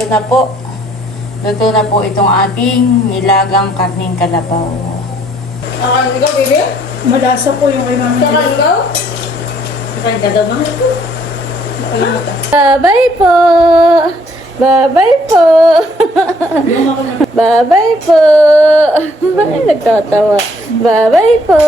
eto na po. Luto na po itong ating nilagang karning kalabaw. Akan ikaw, baby? Malasa po yung kay Mami. Akan ikaw? Saan ka daw ito? Bye-bye po! Bye-bye po! Bye-bye po! Ay, nagtatawa. Bye-bye po!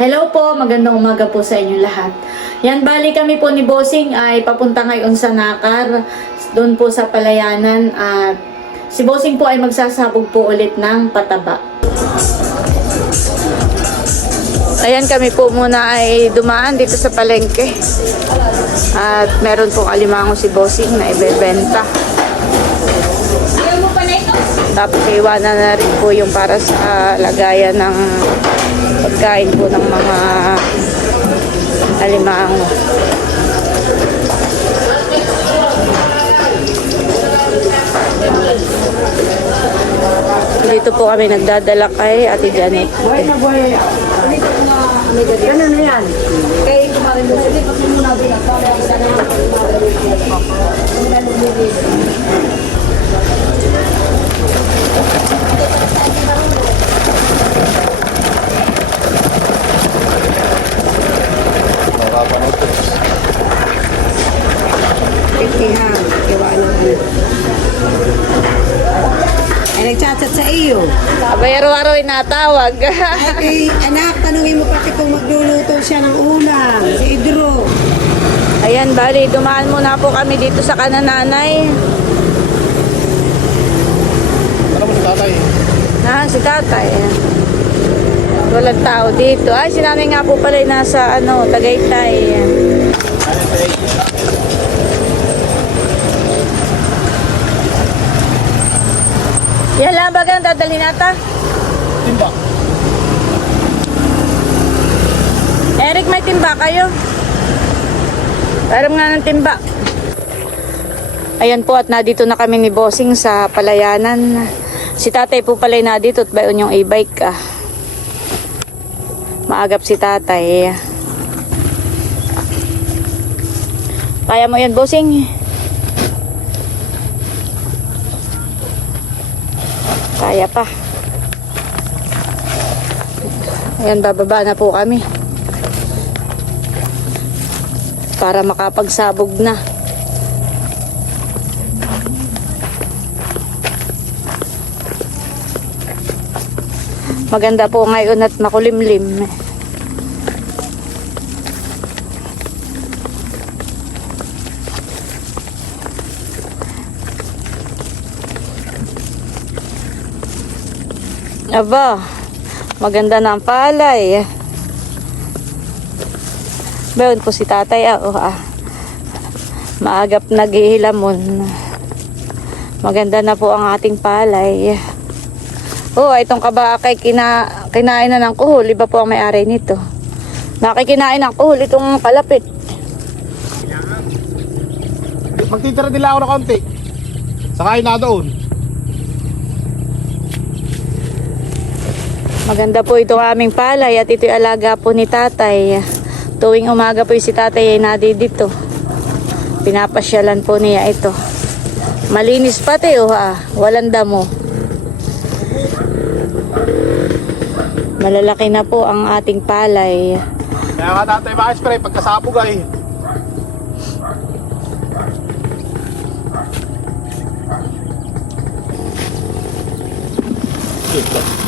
Hello po, magandang umaga po sa inyo lahat. Yan, bali kami po ni Bossing ay papunta ngayon sa Nakar, doon po sa Palayanan at si Bossing po ay magsasabog po ulit ng pataba. Ayan kami po muna ay dumaan dito sa palengke. At meron pong alimango si Bossing na ibebenta. Tapos iwanan na rin po yung para sa lagayan ng pagkain po ng mga alimango. Dito po kami nagdadala kay Ate Janet. Ganun na yan. Kay kumarin mo. Sige, pag muna din ako. Isa na Pitihan. Iwanan ano. Ay, nagchat-chat sa iyo. Abay, araw-araw inatawag. Ay, anak, tanungin mo pati kung magluluto siya ng ulam. Si Idro. Ayan, bali, dumaan muna po kami dito sa kanananay. Ano mo si tatay? Na, si tatay. Walang tao dito. Ay, si nanay nga po pala nasa, ano, Tagaytay. Yan lang ba ang dadalhin nata? Timba. Eric, may timba kayo? Meron nga ng timba. Ayan po at nadito na kami ni Bossing sa palayanan. Si tatay po pala na dito at bayon yung e-bike ah. Maagap si tatay. Kaya mo yan, Bossing? Kaya pa. Ayan, bababa na po kami. Para makapagsabog na. Maganda po ngayon at makulimlim. Aba, maganda na ang palay. Bayon po si tatay ah, oh, ah. Maagap naghihilamon. Maganda na po ang ating palay. Oh, itong kabakay kina, kinain na ng kuhol. Iba po ang may-ari nito. Nakikinain ng kuhol itong kalapit. Magtitira nila ako na konti. Sakain na doon. Maganda po itong aming palay at ito'y alaga po ni tatay. Tuwing umaga po si tatay ay nadi dito. Pinapasyalan po niya ito. Malinis pati oh ha. Walang damo. Malalaki na po ang ating palay. Kaya nga tatay maka-spray pagkasabog ay. Nung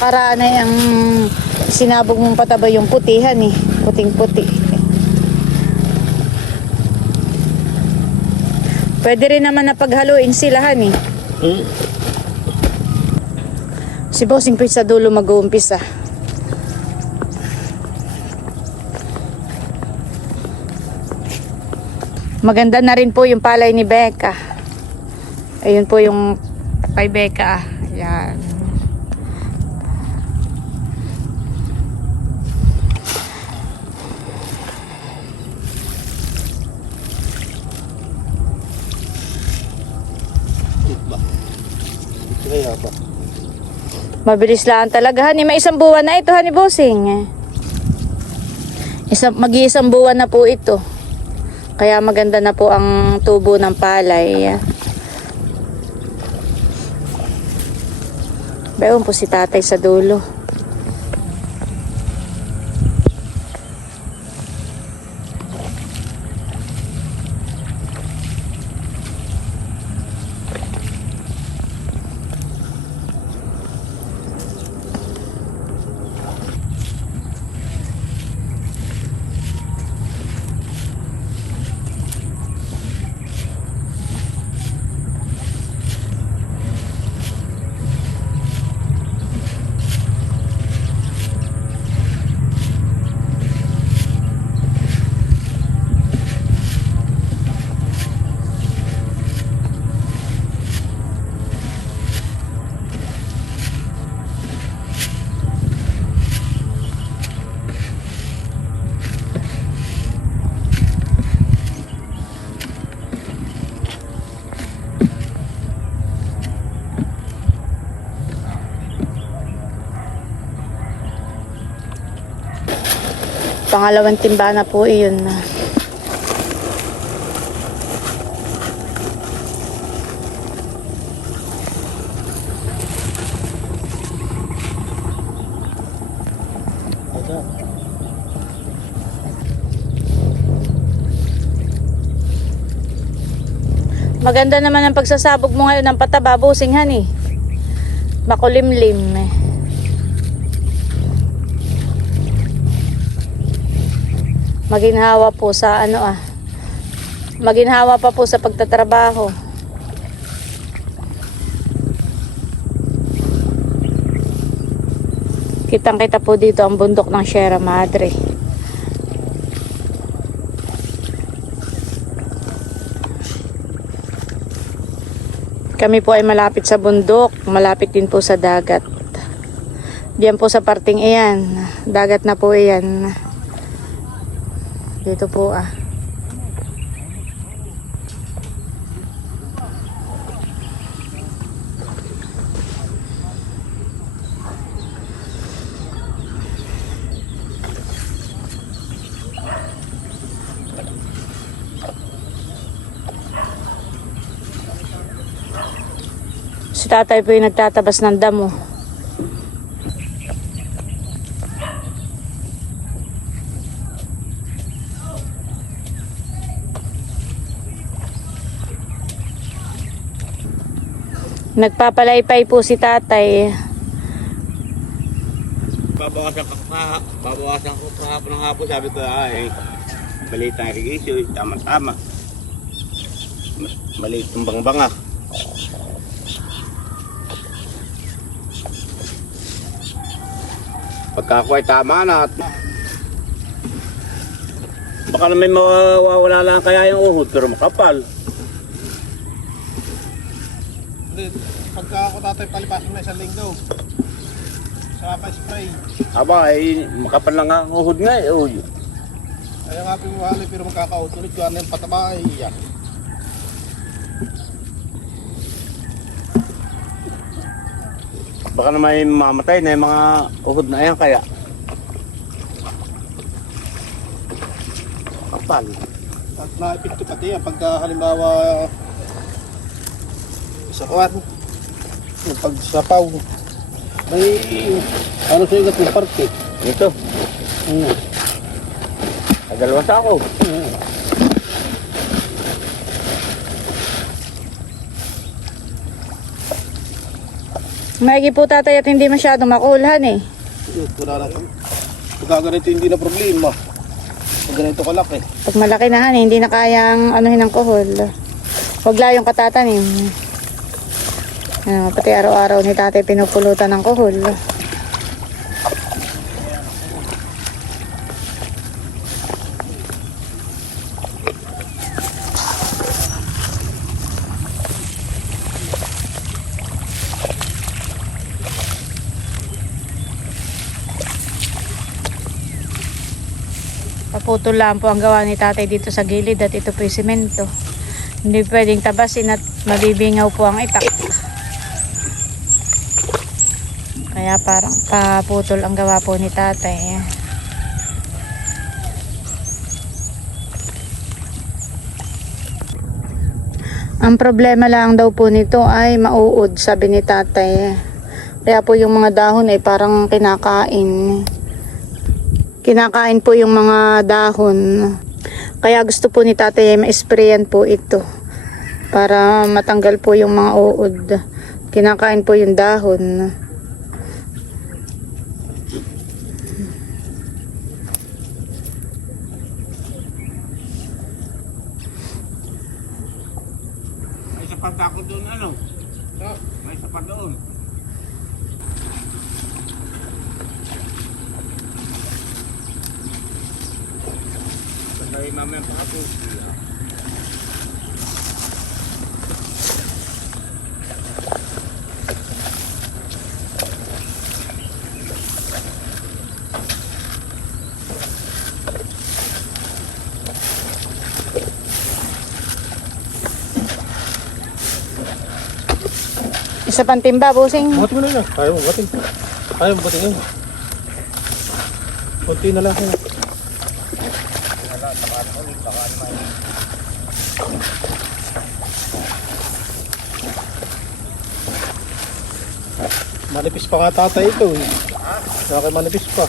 nakaraan ay ang sinabog mong pataba yung putihan eh. Puting puti. Pwede rin naman na paghaluin silahan eh. Si Bossing Pete sa dulo mag-uumpisa. Maganda na rin po yung palay ni Becca. Ayun po yung kay Becca. Yan. Mabilis lang talaga, hani. May isang buwan na ito, hani, bossing. Isang, mag-iisang buwan na po ito. Kaya maganda na po ang tubo ng palay. Bayon po si tatay sa dulo. Pangalawang timba na po iyon. Maganda naman ang pagsasabog mo ngayon ng pataba, busing hani. Makulimlim eh. Maginhawa po sa ano ah. Maginhawa pa po sa pagtatrabaho. Kitang kita po dito ang bundok ng Sierra Madre. Kami po ay malapit sa bundok, malapit din po sa dagat. Diyan po sa parting iyan, dagat na po iyan. Dito po ah. Si tatay po yung nagtatabas ng damo. Nagpapalaypay po si tatay. babawasan ko pa, babawasan ko pa hapon ng hapon, sabi ko ay maliit ang irrigation, tama-tama. Maliit ang bangbanga. Pagka ako ay tama na at baka na may mawawala lang kaya yung uhod pero makapal. Hindi, pagka ako tatay palipasin na isang linggo. Sa pa spray. Aba ay makapal lang ang uhod nga eh. Uy. Kaya nga pimuhali pero magkakaot ulit ko ano yung pataba ay yan. Baka na may mamatay na yung mga uhod na yan kaya. Kapal. At naipit ko pati yan pagka halimbawa sa kuwan. Yung pagsapaw. May ano sa ingat yung parke. Ito, Hmm. dalawa sa ako. Maigi po tatay at hindi masyadong makulhan eh. Wala na. Pagka ganito hindi na problema. Pag ganito kalaki. Pag malaki na han, eh, hindi na kayang anuhin ng kuhol. Huwag layong katatanim. Ano, pati araw-araw ni tatay pinupulutan ng kuhol. Paputol lang po ang gawa ni tatay dito sa gilid at ito po yung simento. Hindi pwedeng tabasin at mabibingaw po ang itak. Kaya parang paputol ang gawa po ni tatay. Ang problema lang daw po nito ay mauud, sabi ni tatay. Kaya po yung mga dahon ay parang kinakain. Kinakain po yung mga dahon. Kaya gusto po ni tatay ay ma-sprayan po ito. Para matanggal po yung mga uod. Kinakain po yung dahon. Isa pang timba, busing. Buhatin mo na yun. Kaya mo buhatin. Kaya mo buhatin yun. Kunti na lang. Manipis pa nga tatay ito eh. Kaya manipis pa.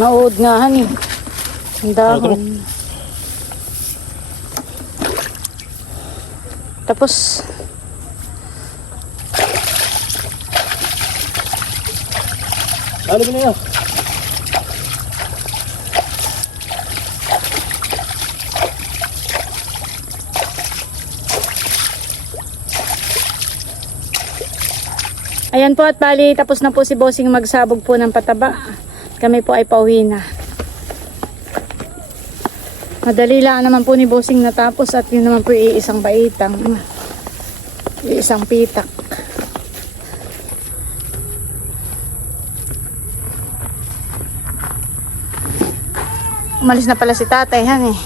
Mauud nga, hani. Ang dahon. Tapos, Lalo mo na yan. Ayan po at bali tapos na po si Bossing magsabog po ng pataba. Kami po ay pauwi na. Madali lang naman po ni Bossing natapos at yun naman po iisang baitang. Iisang pitak. Umalis na pala si tatay, han eh.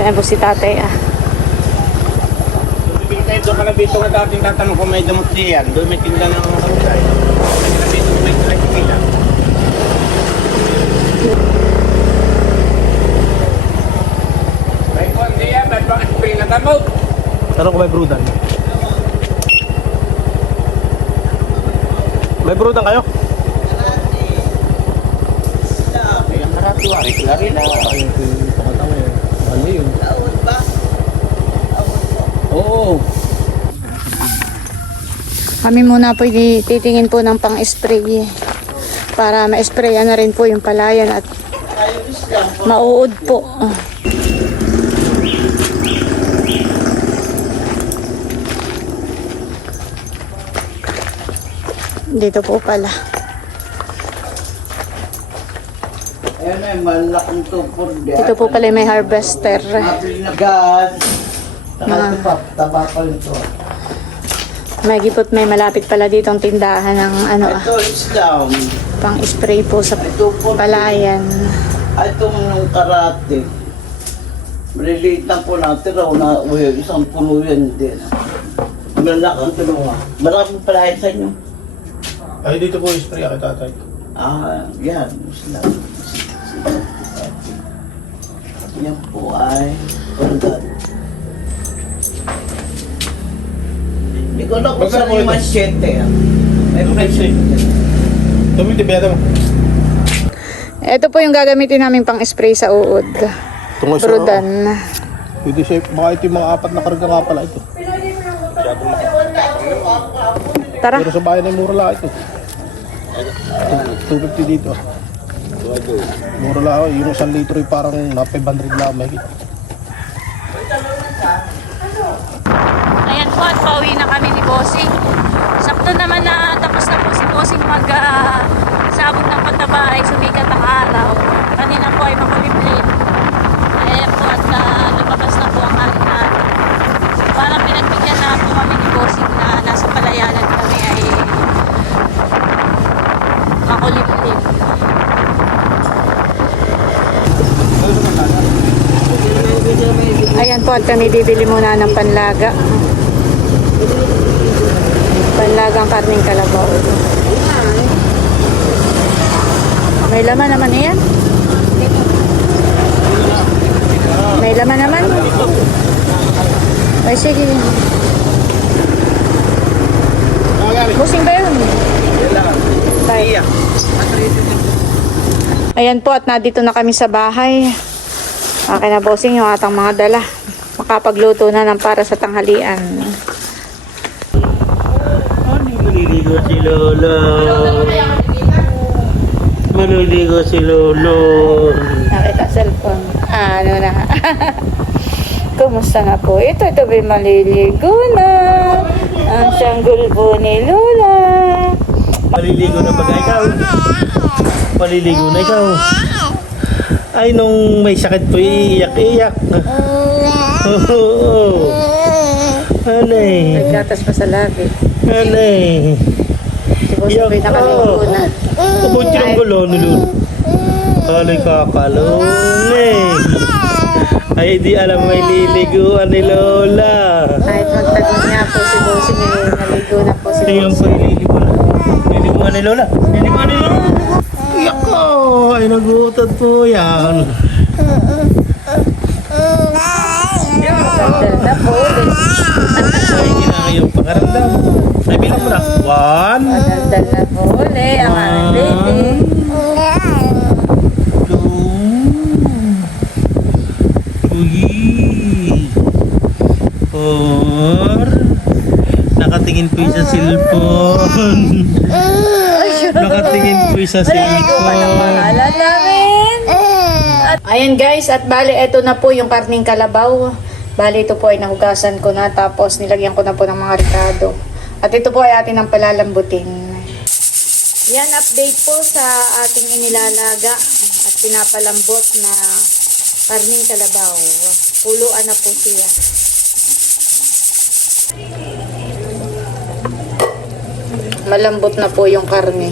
Yan po si tatay ah. Ka na dito nga dating tatanong kung may damot diyan. Doon may tinda ng mga dito may. May kung diyan, may mga spray na damot. Tanong ko may brudan. May brudan kayo? Ay, ang karati wari, klari na. Ay, ito yung pakatawa yun. Ano yun? Oo. Kami muna po di- titingin po ng pang-spray para ma-sprayan na rin po yung palayan at mauud po. Dito po pala. Dito po pala may harvester. Mga- taba pa rin to. May gipot may malapit pala dito ang tindahan ng ano ah. Ito is down. Pang spray po sa Ito po. palayan. Ay, itong nung karate. Maliliit lang po natin raw na uy, isang puno yan din. Malalaki ang tulunga. Marami pala yan sa inyo. Ay, dito po yung spray kay tatay. Ah, yan. Sila. Yan po ay pandan. Ko na kung Magkano saan po yung ito? machete. ah. May. Ito, hindi biyata mo. Ito po yung gagamitin namin pang spray sa uod. Tungo Brudan. Pwede siya, baka ito yung mga apat na karga nga pala ito. Tara. Pero sa bayan ay mura lang ito. 250 dito. Mura lang, yung isang litro ay parang na 500 lang may Ayan po at pauwi na kami ni Bossing. Sakto naman na tapos na po si Bossing mag ah, sabog ng pagkabahay, sumikat ang araw. Kanina po ay makulimlim. Ayan po at ah, lumabas na po ang ating araw. Parang pinagbigyan na po kami ni Bossing na nasa palayanan kami ay makulimlim. Ayan po at kami bibili muna ng panlaga. Panlagang karning kalabaw. May laman naman yan. May laman naman. Ay, sige. Busing ba yun? Tayo. Ayan po at nandito na kami sa bahay. Akin na bossing yung atang mga dala. Makapagluto na ng para sa tanghalian. Maliligo si Lolo. Maliligo si Lolo. Nakita cellphone. Ah, ano na. Kumusta na po? Ito, ito ba maliligo na? Ang sanggol po ni Lola. Maliligo na ba ikaw? Maliligo na ikaw. Ay, nung may sakit po, iiyak-iyak. Oo. Anay. Naggatas pa sa labi. Anay. Si Boss Iyak Apoy ka. nakaligo na. Kabuti ng gulo. Alay kakalong eh. Ay, di alam may liliguan ni Lola. Kahit magtagong nga po si Bossing eh, naligo na po si Tingnan po yung liliguan. Liliguan ni Lola. Liliguan ni Lola. Iyak ko. Ay, nagutot po yan. Na po ulit. Ay, ginaka yung pakaramdam. Bilang mo na. One, Dal na po ulit ang aming baby. two, three, four. Nakatingin po yung sa cellphone. Nakatingin po yung sa cellphone. Ayan guys, at bali, eto na po yung karning kalabaw. Bali, ito po ay nahugasan ko na, tapos nilagyan ko na po ng mga ricado. At ito po ay atin ang palalambutin. Yan, update po sa ating inilalaga at pinapalambot na karning kalabaw. Puluan na po siya. Malambot na po yung karne.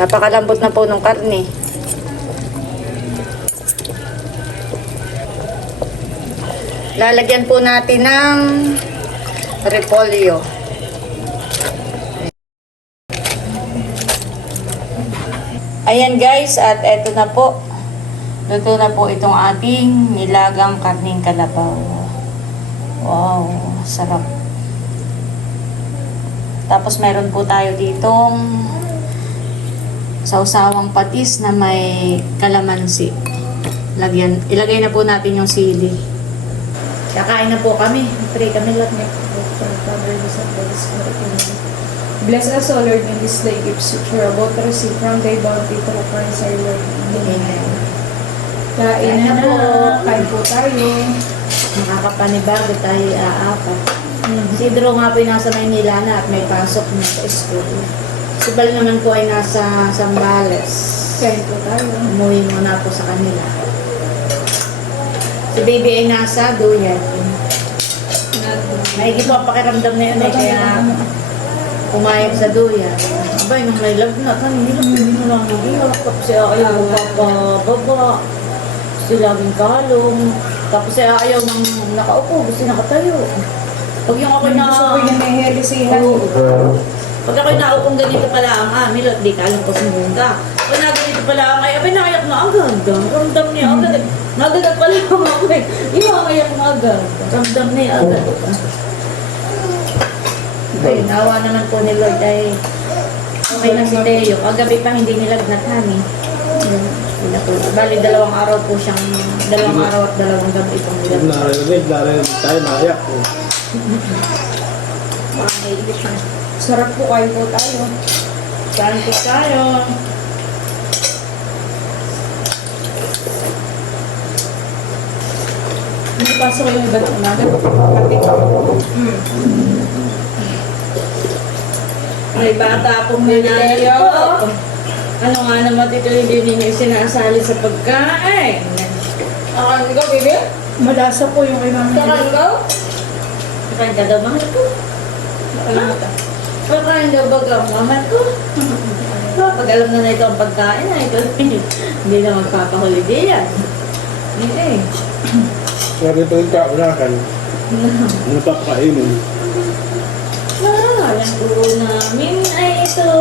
Napakalambot na po ng karne. Lalagyan po natin ng repolyo. Ayan guys, at eto na po. Luto na po itong ating nilagang karning kalabaw. Wow, sarap. Tapos meron po tayo ditong sausawang patis na may kalamansi. Lagyan, ilagay na po natin yung sili. Kakain na po kami. Pray kami lahat may Bless us, O Lord, in this day gifts which we're about to receive from thy bounty through Christ our Lord. Amen. Kain na po. Kain po tayo. Makakapanibago tayo aapat. Si Drew nga po ay nasa Maynila na at may pasok na sa school. Si Bal naman po ay nasa Zambales. Kain po tayo. Umuwi muna po sa kanila. Si baby ay nasa Duyan. Not Maigi po ang pakiramdam na yun eh, kaya pumayag sa duya. Abay, nung may ano, hilap ko din lang nag-iyak. Tapos siya ayaw magpapababa. Gusto laging kalong. Tapos siya ayaw nang nakaupo, gusto nakatayo. Pag yung ako na... Gusto ko yung may helisihan. Pag ako'y naupong ganito pala ang amin, at di ka alam ko sumunda. Pag na ganito pala ang ay, abay nakayak na agad. Ramdam niya agad. Nagagat pala ang ako eh. Yung nakayak na agad. Ramdam niya agad. Ay, nawa naman po ni Lord ay okay na si Teo. Kagabi pa hindi nilagnatan eh. Hindi na po. Bali, dalawang araw po siyang, dalawang araw at dalawang gabi itong nilagnatan. Narinig, narinig tayo, naiyak. Mga nailit na. Sarap po kayo po tayo. Saan po tayo? Pasok yung iba na umaga. Pati May bata Tayo. po. Ano nga naman ito hindi ninyo sinasali sa pagkain? Akan ko, bibi? malasa po yung kay Mami. Akan ko? Akan ka daw, mahal ko? Akan daw baga, mahal ko? Pag alam na na ito ang pagkain, ay ito hindi na magpapaholiday yan. Hindi. Kaya dito yung kaunakan, ano pa kainin? Pangalan po namin ay ito,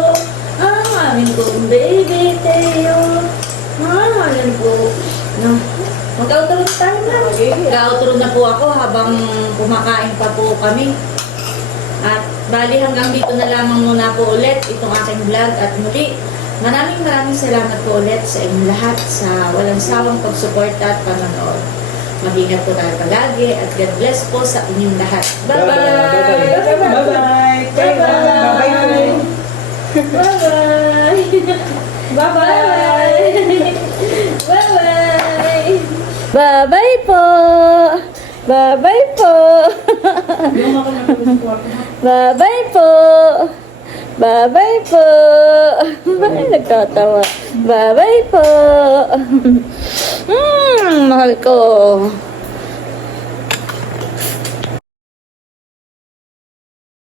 ang aming kong baby Teo. Pangalan po na Mag-outro tayo na. Mag-outro na po ako habang kumakain pa po kami. At bali hanggang dito na lamang muna po ulit itong aking vlog at muli maraming maraming salamat po ulit sa inyong lahat sa walang sawang pagsuporta at panonood. Mag-ingat po tayo palagi at God bless po sa inyong lahat. Bye-bye! Bye-bye. Bye-bye. Bye-bye! Bye-bye! Bye-bye! Bye-bye po! Bye-bye po! Bye-bye po! Bye-bye po! Ay, nagtatawa. Bye-bye po! Hmm, mahal ko.